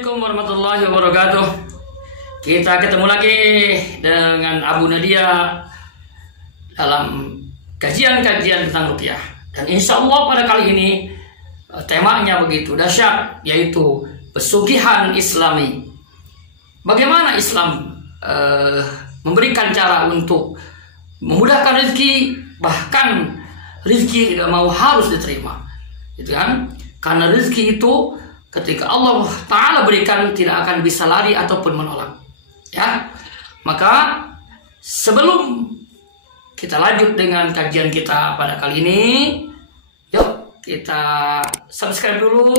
Assalamualaikum warahmatullahi wabarakatuh. Kita ketemu lagi dengan Abu Nadia dalam kajian-kajian tentang ruqyah. Dan insya Allah pada kali ini temanya begitu dahsyat, yaitu pesugihan Islami. Bagaimana Islam memberikan cara untuk memudahkan rezeki, bahkan rezeki tidak mau harus diterima, gitu kan? Karena rezeki itu ketika Allah Ta'ala berikan tidak akan bisa lari ataupun menolak, ya. Maka sebelum kita lanjut dengan kajian kita pada kali ini, yuk kita subscribe dulu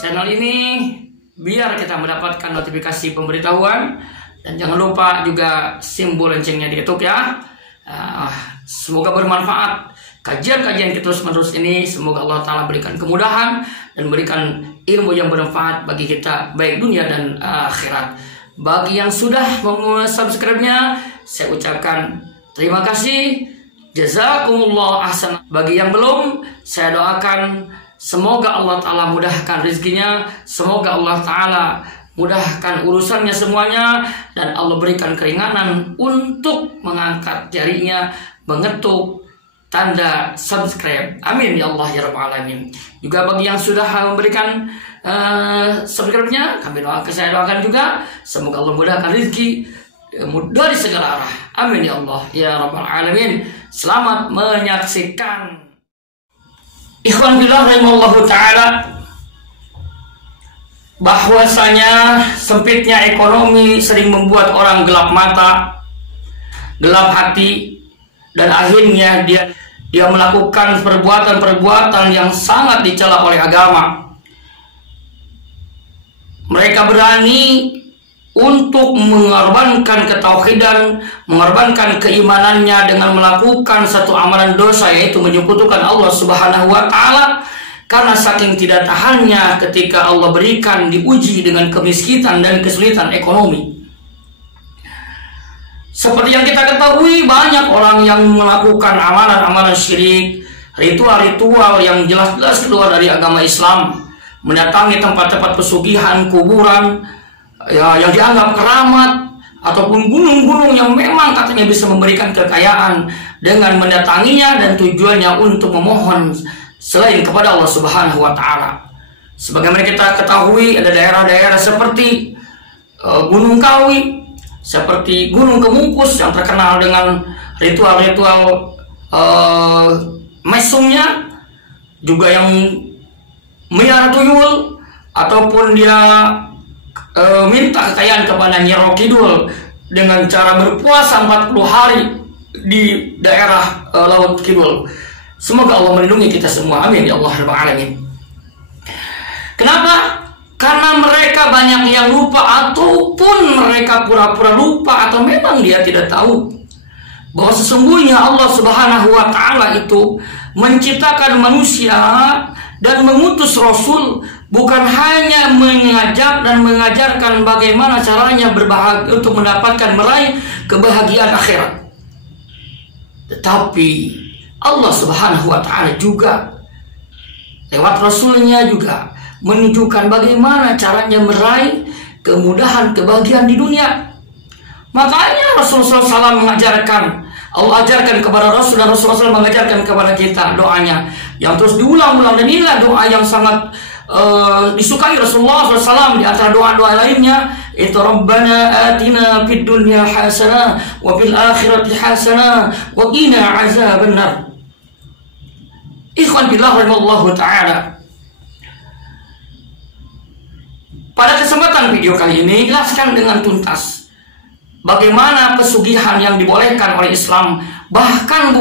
channel ini biar kita mendapatkan notifikasi pemberitahuan, dan jangan lupa juga simbol loncengnya di YouTube, ya. Semoga bermanfaat kajian-kajian kita terus-menerus ini. Semoga Allah Ta'ala berikan kemudahan dan berikan ilmu yang bermanfaat bagi kita, baik dunia dan akhirat. Bagi yang sudah subscribe-nya, saya ucapkan terima kasih, jazakumullah ahsan. Bagi yang belum, saya doakan semoga Allah Ta'ala mudahkan rezekinya, semoga Allah Ta'ala mudahkan urusannya semuanya, dan Allah berikan keringanan untuk mengangkat jarinya, mengetuk tanda subscribe. Amin ya Allah ya Rabbal Alamin. Juga bagi yang sudah memberikan subscribe-nya, saya doakan juga semoga Allah mudahkan rezeki dari segala arah. Amin ya Allah ya Rabbal Alamin. Selamat menyaksikan. Ikhwan billah rahimallahu ta'ala, bahwasanya sempitnya ekonomi sering membuat orang gelap mata, gelap hati, dan akhirnya dia melakukan perbuatan-perbuatan yang sangat dicela oleh agama. Mereka berani untuk mengorbankan ketauhidan, mengorbankan keimanannya dengan melakukan satu amalan dosa, yaitu menyekutukan Allah Subhanahu wa Ta'ala, karena saking tidak tahannya ketika Allah berikan diuji dengan kemiskinan dan kesulitan ekonomi. Seperti yang kita ketahui, banyak orang yang melakukan amalan-amalan syirik, ritual-ritual yang jelas-jelas keluar dari agama Islam, mendatangi tempat-tempat pesugihan, kuburan, ya, yang dianggap keramat, ataupun gunung-gunung yang memang katanya bisa memberikan kekayaan, dengan mendatanginya dan tujuannya untuk memohon selain kepada Allah Subhanahu wa Ta'ala. Sebagaimana kita ketahui, ada daerah-daerah seperti Gunung Kawi, seperti Gunung Kemungkus yang terkenal dengan ritual-ritual mesumnya, juga yang melihara tuyul, ataupun dia minta kekayaan kepada Nyi Roro Kidul dengan cara berpuasa 40 hari di daerah Laut Kidul. Semoga Allah melindungi kita semua. Amin ya Allah Rabbal Alamin. Kenapa? Karena mereka banyak yang lupa, ataupun mereka pura-pura lupa, atau memang dia tidak tahu bahwa sesungguhnya Allah Subhanahu wa Ta'ala itu menciptakan manusia dan mengutus Rasul bukan hanya mengajak dan mengajarkan bagaimana caranya berbahagia untuk mendapatkan meraih kebahagiaan akhirat, tetapi Allah Subhanahu wa Ta'ala juga lewat Rasulnya juga menunjukkan bagaimana caranya meraih kemudahan kebahagiaan di dunia. Makanya Rasulullah SAW mengajarkan, Allah ajarkan kepada Rasul, dan Rasulullah SAW mengajarkan kepada kita doanya yang terus diulang-ulang, dan inilah doa yang sangat disukai Rasulullah SAW. Di antara doa-doa lainnya itu Rabbana atina fid dunya hasanah wa fil akhirati hasanah wa qina azabannar. Ikhwan billah rahimallahu ta'ala, pada kesempatan video kali ini jelaskan dengan tuntas bagaimana pesugihan yang dibolehkan oleh Islam. Bahkan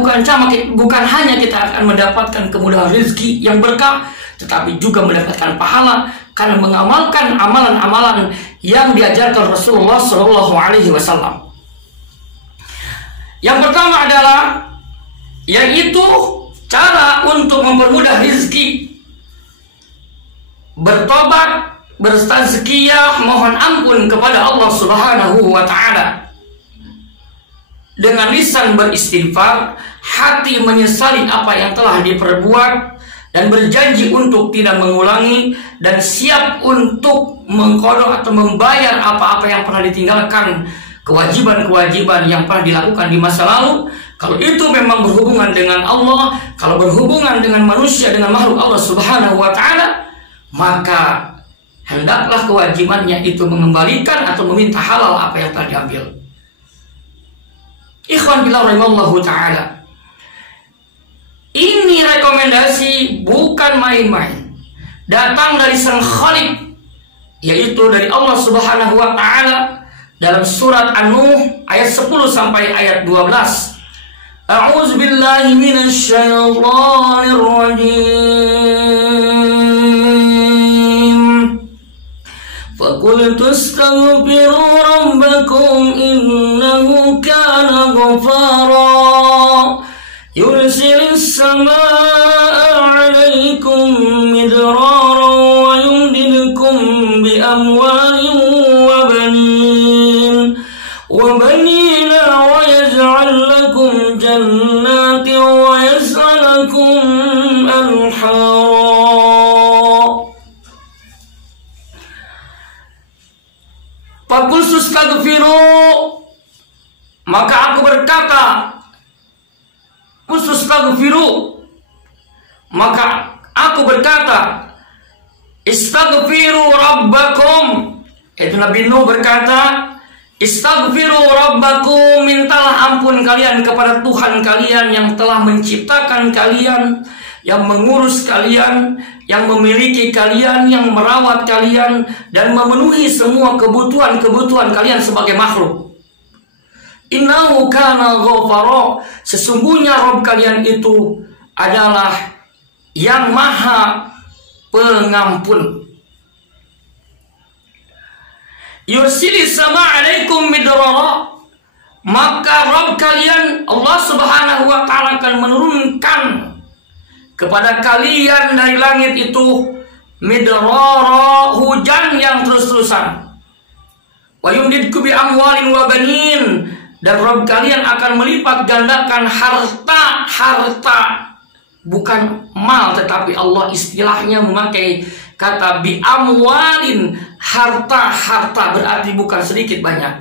bukan hanya kita akan mendapatkan kemudahan rezeki yang berkah, tetapi juga mendapatkan pahala karena mengamalkan amalan-amalan yang diajarkan Rasulullah SAW. Yang pertama adalah yaitu cara untuk mempermudah rezeki, bertobat, bertazkiyah, mohon ampun kepada Allah Subhanahu wa Ta'ala. Dengan lisan beristighfar, hati menyesali apa yang telah diperbuat, dan berjanji untuk tidak mengulangi dan siap untuk mengqadha atau membayar apa-apa yang pernah ditinggalkan, kewajiban-kewajiban yang pernah dilakukan di masa lalu. Kalau itu memang berhubungan dengan Allah, kalau berhubungan dengan manusia, dengan makhluk Allah Subhanahu wa taala, maka hendaklah kewajibannya itu mengembalikan atau meminta halal apa yang telah diambil. Ikhwan billah rahimallahu taala. Ini rekomendasi bukan main-main. Datang dari Sang Khalik, yaitu dari Allah Subhanahu wa taala dalam surat An-Nuh ayat 10 sampai ayat 12. A'udzu billahi minasy syaithanir rajim. Faqul tastaghfiru rabbakum innahu kana ghafara yursilis samaa'a 'alaikum midraran wa yumdidukum bi amwalin wa banina wa yaj'al lakum jannatin wa yaj'al lakum anhara. Faqul tastaghfiru, maka aku berkata, Ustaghfiru, maka aku berkata, istaghfiru rabbakum. Itu Nabi Nuh berkata, istaghfiru rabbakum, mintalah ampun kalian kepada Tuhan kalian yang telah menciptakan kalian, yang mengurus kalian, yang memiliki kalian, yang merawat kalian, dan memenuhi semua kebutuhan-kebutuhan kalian sebagai makhluk. Innahu kana ghafara, sesungguhnya Rabb kalian itu adalah yang maha pengampun. Yursilis sama alaikum midrara, maka Rabb kalian Allah Subhanahu wa taala akan menurunkan kepada kalian dari langit itu midrara, hujan yang terus-terusan. Wa yumdidkum bi amwalin wa banin, dan Rabb kalian akan melipat gandakan harta, bukan mal, tetapi Allah istilahnya memakai kata bi amwalin, harta berarti bukan sedikit banyak.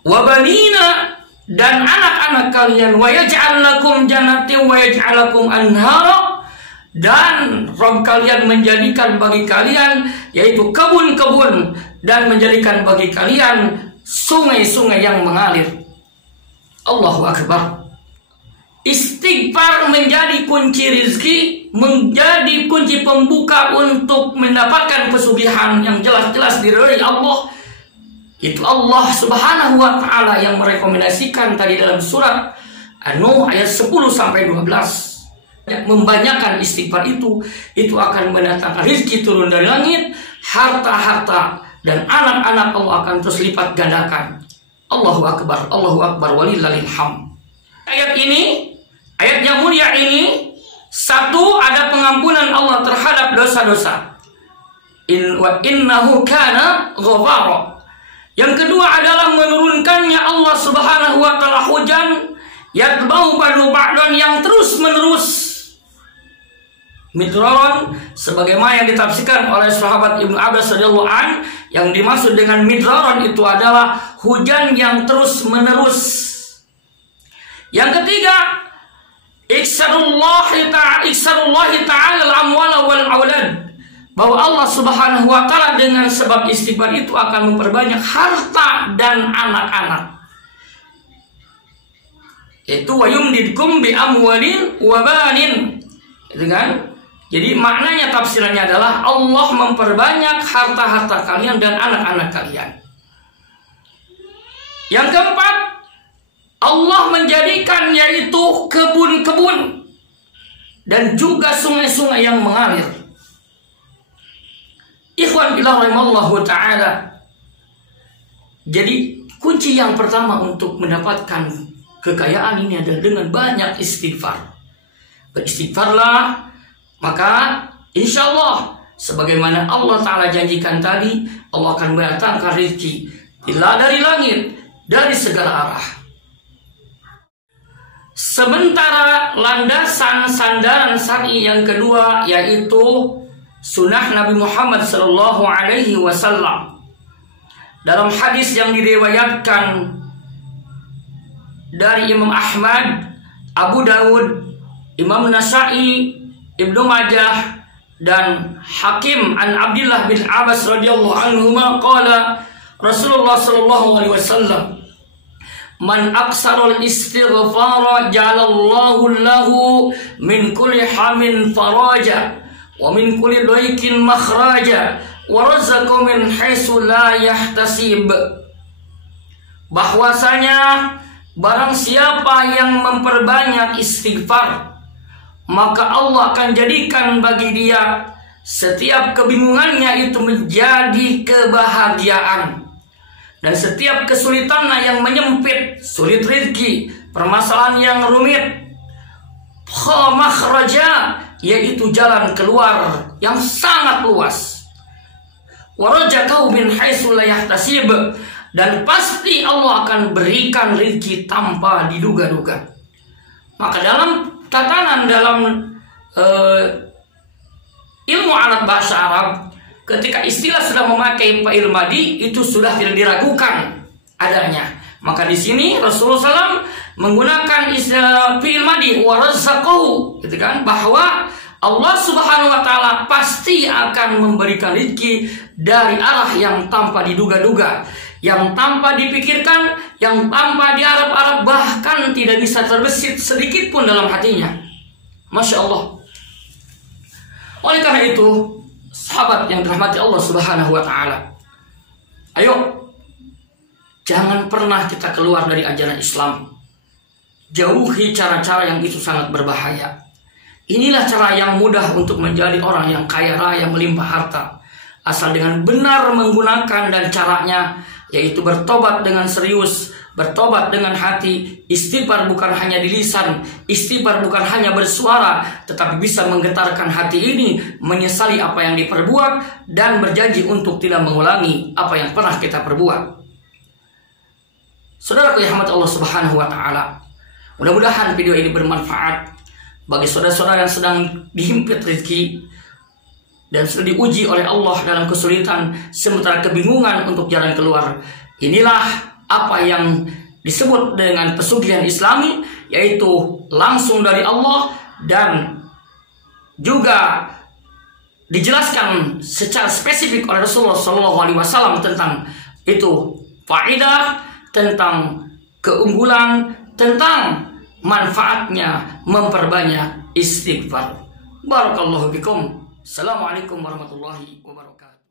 Wa banina, dan anak-anak kalian. Wa yaj'al lakum jannatin wa yaj'al lakum anhara, dan Rabb kalian menjadikan bagi kalian yaitu kebun-kebun, dan menjadikan bagi kalian sungai-sungai yang mengalir. Allahu Akbar. Istighfar menjadi kunci rizki, menjadi kunci pembuka untuk mendapatkan pesugihan yang jelas-jelas diridhai Allah. Itu Allah Subhanahu wa taala yang merekomendasikan tadi dalam surat An-Nuh ayat 10 sampai 12. Membanyakan istighfar itu akan mendatangkan rizki turun dari langit, harta-harta dan anak-anak Allah akan terus lipat gandakan. Allahu Akbar, walillahil hamd. Ayat yang mulia ini, satu, ada pengampunan Allah terhadap dosa-dosa. Innahu kana ghafara. Yang kedua adalah menurunkannya Allah Subhanahu wa taala hujan yatba'u ba'du ba'dan, yang terus menerus. Midraran, sebagaimana yang ditafsirkan oleh sahabat Ibnu Abbas radhiyallahu an, yang dimaksud dengan midraran itu adalah hujan yang terus menerus. Yang ketiga, iksarullahi ta'ala al-amwala wal aulad, bahwa Allah Subhanahu wa taala dengan sebab istighfar itu akan memperbanyak harta dan anak-anak. Itu wa yumdidkum bi amwalin wa banin. Itu kan? Jadi maknanya, tafsirannya adalah Allah memperbanyak harta-harta kalian dan anak-anak kalian. Yang keempat, Allah menjadikan yaitu kebun-kebun dan juga sungai-sungai yang mengalir. Ikhwan billah rahimallahu ta'ala. Jadi kunci yang pertama untuk mendapatkan kekayaan ini adalah dengan banyak istighfar. Beristighfarlah, maka insya Allah sebagaimana Allah Ta'ala janjikan tadi, Allah akan mendatangkan rezeki dari langit, dari segala arah. Sementara landasan sandaran syar'i yang kedua yaitu sunnah Nabi Muhammad sallallahu alaihi wasallam. Dalam hadis yang diriwayatkan dari Imam Ahmad, Abu Dawud, Imam Nasa'i, Ibnu Majah dan Hakim an Abdullah bin Abbas radhiyallahu anhuma qala Rasulullah sallallahu alaihi wasallam, man aksarul istighfara ja'alallahu lahu min kulli hamin faraja wa min kulli dhaikin makhraja wa razaqahu min haitsu la yahtasib. Bahwasanya barang siapa yang memperbanyak istighfar, maka Allah akan jadikan bagi dia setiap kebingungannya itu menjadi kebahagiaan, dan setiap kesulitannya yang menyempit, sulit rezeki, permasalahan yang rumit, makhraja, yaitu jalan keluar yang sangat luas, warajakahu min haitsu la yahtasib, dan pasti Allah akan berikan rezeki tanpa diduga-duga. Maka dalam tatanan ilmu alat bahasa Arab, ketika istilah sudah memakai fa'il madi itu sudah tidak diragukan adanya. Maka di sini Rasulullah SAW menggunakan istilah fi'il madi warazaqahu, gitu kan, bahwa Allah Subhanahu wa taala pasti akan memberikan rezeki dari arah yang tanpa diduga-duga, yang tanpa dipikirkan, yang tanpa diharap-harap, bahkan tidak bisa terbesit sedikit pun dalam hatinya. Masya Allah. Oleh karena itu, sahabat yang dirahmati Allah Subhanahu wa taala, ayo jangan pernah kita keluar dari ajaran Islam. Jauhi cara-cara yang itu sangat berbahaya. Inilah cara yang mudah untuk menjadi orang yang kaya raya melimpah harta, asal dengan benar menggunakan dan caranya, yaitu bertobat dengan serius, bertobat dengan hati. Istighfar bukan hanya di lisan, istighfar bukan hanya bersuara, tetapi bisa menggetarkan hati ini, menyesali apa yang diperbuat, dan berjanji untuk tidak mengulangi apa yang pernah kita perbuat. Saudaraku yang rahmat Allah Subhanahu wa taala, mudah-mudahan video ini bermanfaat bagi saudara-saudara yang sedang dihimpit rezeki dan sudah diuji oleh Allah dalam kesulitan sementara kebingungan untuk jalan keluar. Inilah apa yang disebut dengan pesugihan Islami, yaitu langsung dari Allah, dan juga dijelaskan secara spesifik oleh Rasulullah SAW tentang itu faedah, tentang keunggulan, tentang manfaatnya memperbanyak istighfar. Barakallahu bikum. Assalamualaikum warahmatullahi wabarakatuh.